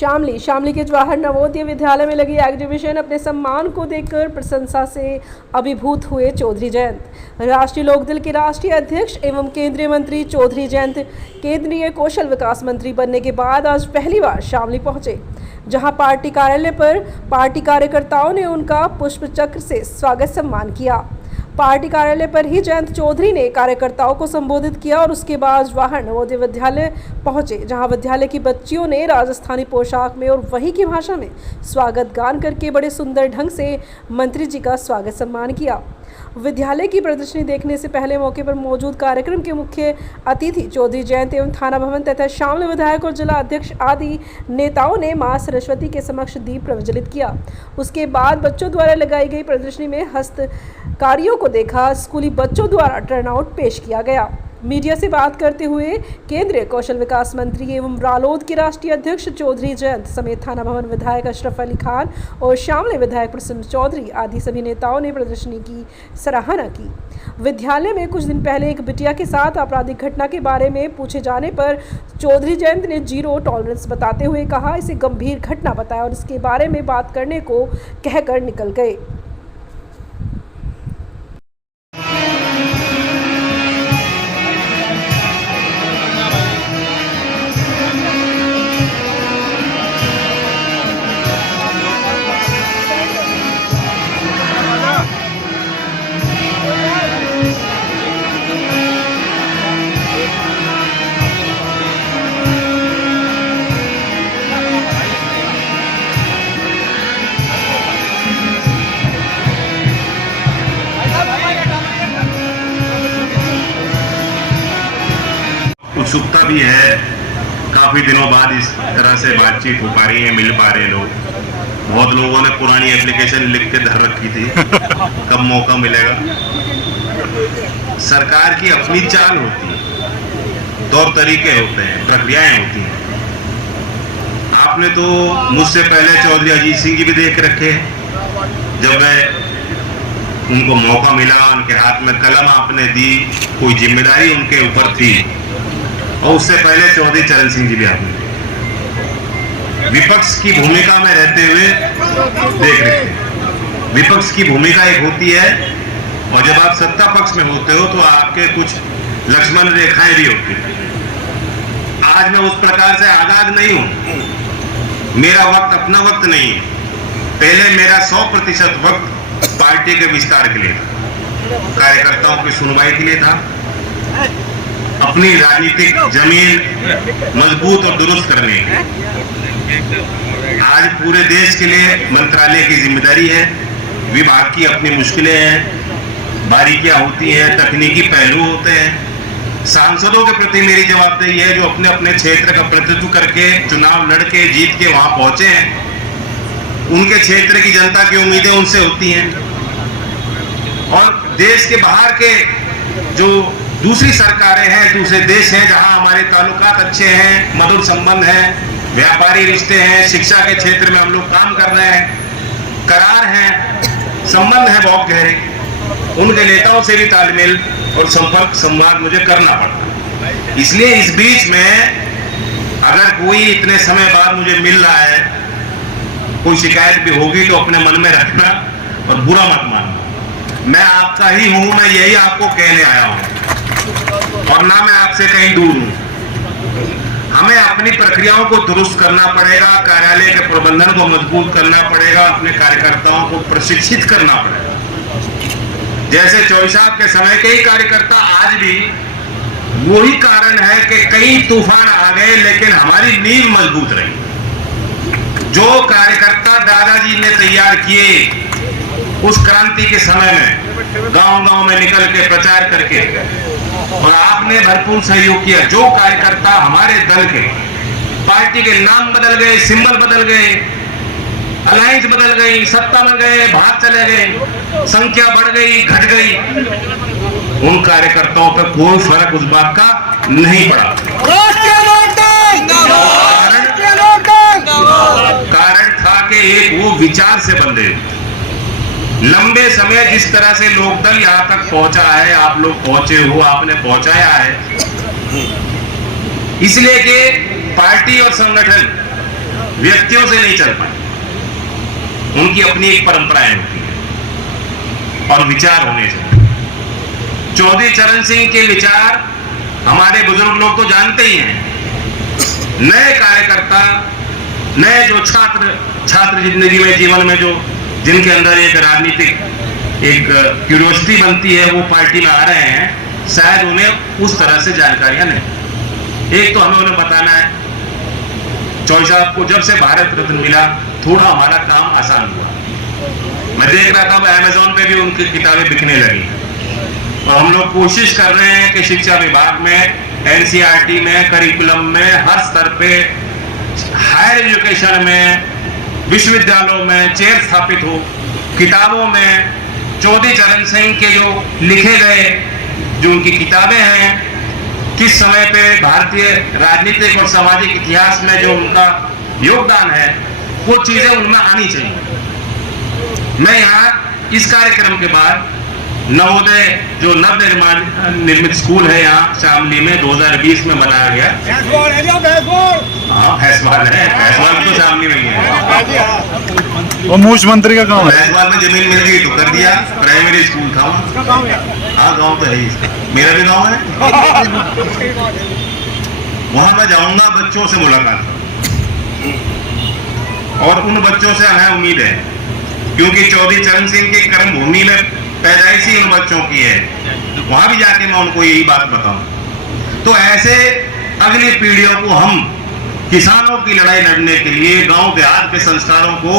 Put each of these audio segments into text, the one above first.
शामली के जवाहर नवोदय विद्यालय में लगी एग्जीबिशन अपने सम्मान को देखकर प्रशंसा से अभिभूत हुए चौधरी जयंत। राष्ट्रीय लोकदल के राष्ट्रीय अध्यक्ष एवं केंद्रीय मंत्री चौधरी जयंत केंद्रीय कौशल विकास मंत्री बनने के बाद आज पहली बार शामली पहुंचे, जहां पार्टी कार्यालय पर पार्टी कार्यकर्ताओं ने उनका पुष्प चक्र से स्वागत सम्मान किया। पार्टी कार्यालय पर ही जयंत चौधरी ने कार्यकर्ताओं को संबोधित किया और उसके बाद जवाहर नवोदय विद्यालय पहुंचे, जहां विद्यालय की बच्चियों ने राजस्थानी पोशाक में और वहीं की भाषा में स्वागत गान करके बड़े सुंदर ढंग से मंत्री जी का स्वागत सम्मान किया। विद्यालय की प्रदर्शनी देखने से पहले मौके पर मौजूद कार्यक्रम के मुख्य अतिथि चौधरी जयंत एवं थाना भवन तथा शामली विधायक और जिला अध्यक्ष आदि नेताओं ने मां सरस्वती के समक्ष दीप प्रज्वलित किया। उसके बाद बच्चों द्वारा लगाई गई प्रदर्शनी में हस्तकारियों को देखा। स्कूली बच्चों द्वारा टर्नआउट पेश किया गया। मीडिया से बात करते हुए केंद्रीय कौशल विकास मंत्री एवं रालोद के राष्ट्रीय अध्यक्ष चौधरी जयंत समेत थाना भवन विधायक अशरफ अली खान और शामली विधायक प्रसन्न चौधरी आदि सभी नेताओं ने प्रदर्शनी की सराहना की। विद्यालय में कुछ दिन पहले एक बिटिया के साथ आपराधिक घटना के बारे में पूछे जाने पर चौधरी जयंत ने जीरो टॉलरेंस बताते हुए कहा, इसे गंभीर घटना बताया और इसके बारे में बात करने को कहकर निकल गए। उत्सुकता भी है, काफी दिनों बाद इस तरह से बातचीत हो पा रही है, मिल पा रहे हैं लोग। बहुत लोगों ने पुरानी एप्लीकेशन लिख के धर रखी थी, कब मौका मिलेगा। सरकार की अपनी चाल होती है, तौर तरीके होते हैं, प्रक्रियाएं होती हैं। आपने तो मुझसे पहले चौधरी अजीत सिंह जी भी देख रखे हैं। जब मैं उनको मौका मिला, उनके हाथ में कलम आपने दी, कोई जिम्मेदारी उनके ऊपर थी, और उससे पहले चौधरी चरण सिंह जी भी आपने विपक्ष की भूमिका में रहते हुए देख रहे थे। विपक्ष की भूमिका एक होती है और जब आप सत्ता पक्ष में होते हो तो आपके कुछ लक्ष्मण रेखाएं भी होती हैं। आज मैं उस प्रकार से आजाद नहीं हूं। मेरा वक्त अपना वक्त नहीं है। पहले मेरा 100% वक्त पार्टी के विस्तार के लिए था, कार्यकर्ताओं की सुनवाई के लिए था, अपनी राजनीतिक जमीन मजबूत और दुरुस्त करने की। आज पूरे देश के लिए मंत्रालय की जिम्मेदारी है। विभाग की अपनी मुश्किलें हैं, बारीकियां होती हैं, तकनीकी पहलू होते हैं। सांसदों के प्रति मेरी जवाबदेही है, जो अपने अपने क्षेत्र का प्रतिनिधित्व करके चुनाव लड़के जीत के वहां पहुंचे हैं। उनके क्षेत्र की जनता की उम्मीदें उनसे होती हैं, और देश के बाहर के जो दूसरी सरकारें हैं, दूसरे देश हैं, जहां हमारे ताल्लुकात अच्छे हैं, मधुर संबंध हैं, व्यापारी रिश्ते हैं, शिक्षा के क्षेत्र में हम लोग काम कर रहे हैं, करार हैं, संबंध है बहुत गहरे। उनके नेताओं से भी तालमेल और संपर्क संवाद मुझे करना पड़ता है। इसलिए इस बीच में अगर कोई इतने समय बाद मुझे मिल रहा है, कोई शिकायत भी होगी तो अपने मन में रखना और बुरा मत मानना। मैं आपका ही हूं, मैं यही आपको कहने आया हूं, और ना मैं आपसे कहीं दूर हूं। हमें अपनी प्रक्रियाओं को दुरुस्त करना पड़ेगा, कार्यालय के प्रबंधन को मजबूत करना पड़ेगा, अपने कार्यकर्ताओं को प्रशिक्षित करना पड़ेगा। जैसे चौधरी साहब के समय के ही कार्यकर्ता आज भी वही कारण है कि कई तूफान आ गए, लेकिन हमारी नींव मजबूत रही। जो कार्यकर्ता दादाजी ने तैयार किए उस क्रांति के समय में, गांव-गांव में निकल के प्रचार करके, और आपने भरपूर सहयोग किया। जो कार्यकर्ता हमारे दल के, पार्टी के नाम बदल गए, सिंबल बदल गए, अलायंस बदल गई, सत्ता में गए, भाग चले गए, संख्या बढ़ गई, घट गई, उन कार्यकर्ताओं पर कोई फर्क उस बात का नहीं पड़ा। कारण था कि एक वो विचार से बंधे। लंबे समय जिस तरह से लोकदल यहाँ तक पहुंचा है, आप लोग पहुंचे हो, आपने पहुंचाया है, इसलिए कि पार्टी और संगठन व्यक्तियों से नहीं चल पाए। उनकी अपनी एक परंपराएं होती है और विचार होने चाहिए। चौधरी चरण सिंह के विचार हमारे बुजुर्ग लोग तो जानते ही हैं। नए कार्यकर्ता, नए जो छात्र जिंदगी में, जीवन में जो जिनके अंदर एक राजनीतिक एक क्यूरियोसिटी बनती है, वो पार्टी में आ रहे हैं, शायद उन्हें उस तरह से जानकारियां नहीं। एक तो हमें उन्हें बताना है, चौधरी साहब को जब से भारत रत्न मिला थोड़ा हमारा काम आसान हुआ। मैं देख रहा था अमेज़न पे भी उनकी किताबें बिकने लगी और हम लोग कोशिश कर रहे हैं कि शिक्षा विभाग में, एनसीईआरटी में, करिकुलम में, हर स्तर पे, हायर एजुकेशन में, विश्वविद्यालयों में चेयर स्थापित हो। किताबों में चौधरी चरण सिंह के जो लिखे गए, जो उनकी किताबें हैं, किस समय पे भारतीय राजनीतिक और सामाजिक इतिहास में जो उनका योगदान है, वो चीजें उनमें आनी चाहिए। मैं यहाँ इस कार्यक्रम के बाद नवोदय जो निर्मित स्कूल है यहाँ शामली में 2020 में बनाया गया। हाँ, भैंसवाल है, भैंसवाल तो शामली में ही है। वो मुख्यमंत्री का गांव है। भैंसवाल में जमीन मिल गई तो कर दिया। प्राइमरी स्कूल था। हाँ, गांव तो है ही, मेरा भी गांव है। वहां मैं जाऊंगा, बच्चों से मुलाकात और उन बच्चों से हमें उम्मीद है, क्योंकि चौधरी चरण सिंह की कर्म भूमि में पैदाइश ही उन बच्चों की है, वहां भी जाके मैं उनको यही बात बताऊं। तो ऐसे अगली पीढ़ियों को हम किसानों की लड़ाई लड़ने के लिए, गांव देहात के संस्कारों को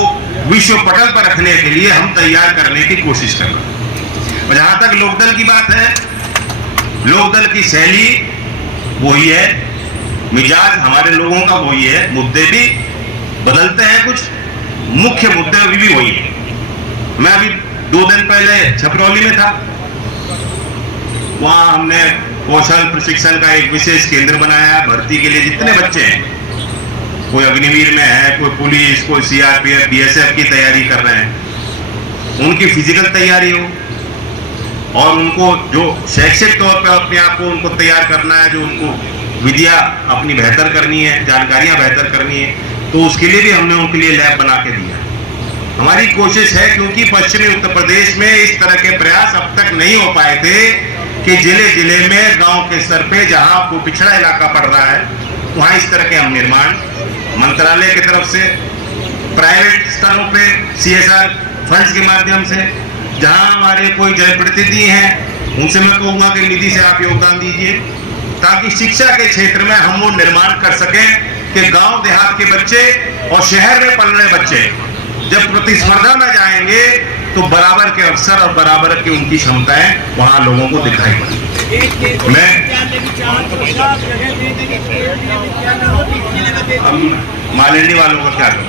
विश्व पटल पर रखने के लिए हम तैयार करने की कोशिश कर रहे हैं। और जहां तक लोकदल की बात है, लोकदल की शैली वही है, मिजाज हमारे लोगों का वही है, मुद्दे भी बदलते हैं, कुछ मुख्य मुद्दे भी वही है। मैं अभी 2 दिन पहले छपरौली में था, वहां हमने कौशल प्रशिक्षण का एक विशेष केंद्र बनाया। भर्ती के लिए जितने बच्चे हैं, कोई अग्निवीर में है, कोई पुलिस, कोई सीआरपीएफ, बीएसएफ की तैयारी कर रहे हैं, उनकी फिजिकल तैयारी हो और उनको जो शैक्षिक तौर पर अपने आप को उनको तैयार करना है, जो उनको विद्या अपनी बेहतर करनी है, जानकारियां बेहतर करनी है, तो उसके लिए भी हमने उनके लिए लैब बना के दिया। हमारी कोशिश है, क्योंकि पश्चिमी उत्तर प्रदेश में इस तरह के प्रयास अब तक नहीं हो पाए थे कि जिले जिले में, गांव के स्तर पे, जहां आपको पिछड़ा इलाका पड़ रहा है, वहां इस तरह के हम निर्माण मंत्रालय की तरफ से, प्राइवेट स्तरों पे सीएसआर फंड्स के माध्यम से, जहां हमारे कोई जनप्रतिनिधि हैं, उनसे मैं कहूंगा कि निधि से आप योगदान दीजिए, ताकि शिक्षा के क्षेत्र में हम वो निर्माण कर सकें कि गांव देहात के बच्चे और शहर में पल रहे बच्चे जब प्रतिस्पर्धा में जाएंगे तो बराबर के अवसर और बराबर की उनकी क्षमताएं वहां लोगों को दिखाई पड़ेंगी। मैं मालिनी वालों का क्या करूं?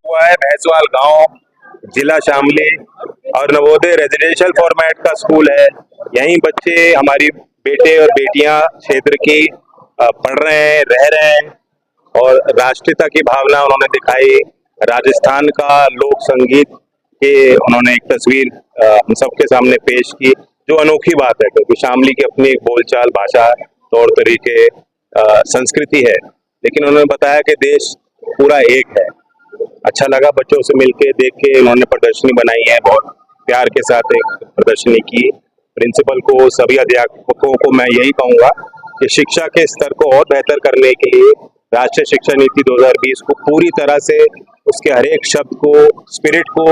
हुआ है भैंसवाल गांव, जिला शामली और नवोदय रेजिडेंशियल फॉर्मेट का स्कूल है। यहीं बच्चे, हमारी बेटे और बेटियां क्षेत्र की पढ़ रहे हैं, रह रहे हैं और राष्ट्रीयता की भावना उन्होंने दिखाई। राजस्थान का लोक संगीत के उन्होंने एक तस्वीर हम सबके सामने पेश की, जो अनोखी बात है, क्योंकि शामली की अपनी एक बोलचाल, भाषा, तौर तरीके, संस्कृति है, लेकिन उन्होंने बताया कि देश पूरा एक है। अच्छा लगा बच्चों से मिलके, देख के। उन्होंने प्रदर्शनी बनाई है, बहुत प्यार के साथ एक प्रदर्शनी की। प्रिंसिपल को, सभी अध्यापकों को मैं यही कहूंगा कि शिक्षा के स्तर को और बेहतर करने के लिए राष्ट्रीय शिक्षा नीति 2020 को पूरी तरह से, उसके हर एक शब्द को, स्पिरिट को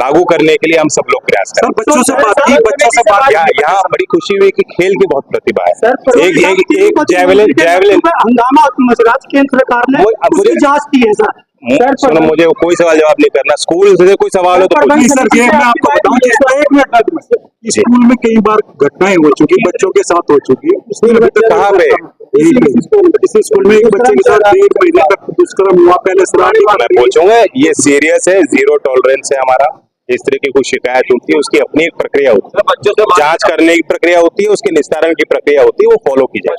लागू करने के लिए हम सब लोग प्रयास करें। बच्चों से बात यहाँ बड़ी खुशी हुई कि खेल की बहुत प्रतिभा है। एक जैवलिन हंगामा केंद्र सरकार ने उसकी जांच की है सर। सुनो, मुझे कोई सवाल जवाब नहीं करना, स्कूल से कोई सवाल हो तो सर, ये मैं आपको बताऊं कि एक मिनट, स्कूल में कई बार घटनाएं हो चुकी, बच्चों के साथ हो चुकी, कहाँ पे? इसी स्कूल में एक बच्चे के साथ 1 महीने तक दुष्कर्म हुआ। पहले मैं पूछूंगा, ये सीरियस है, 0 टॉलरेंस है हमारा। इस तरह की कोई शिकायत होती है, उसकी अपनी एक प्रक्रिया होती है, बच्चों से जांच करने की प्रक्रिया होती है, उसके निस्तारण की प्रक्रिया होती है, वो फॉलो की जाए।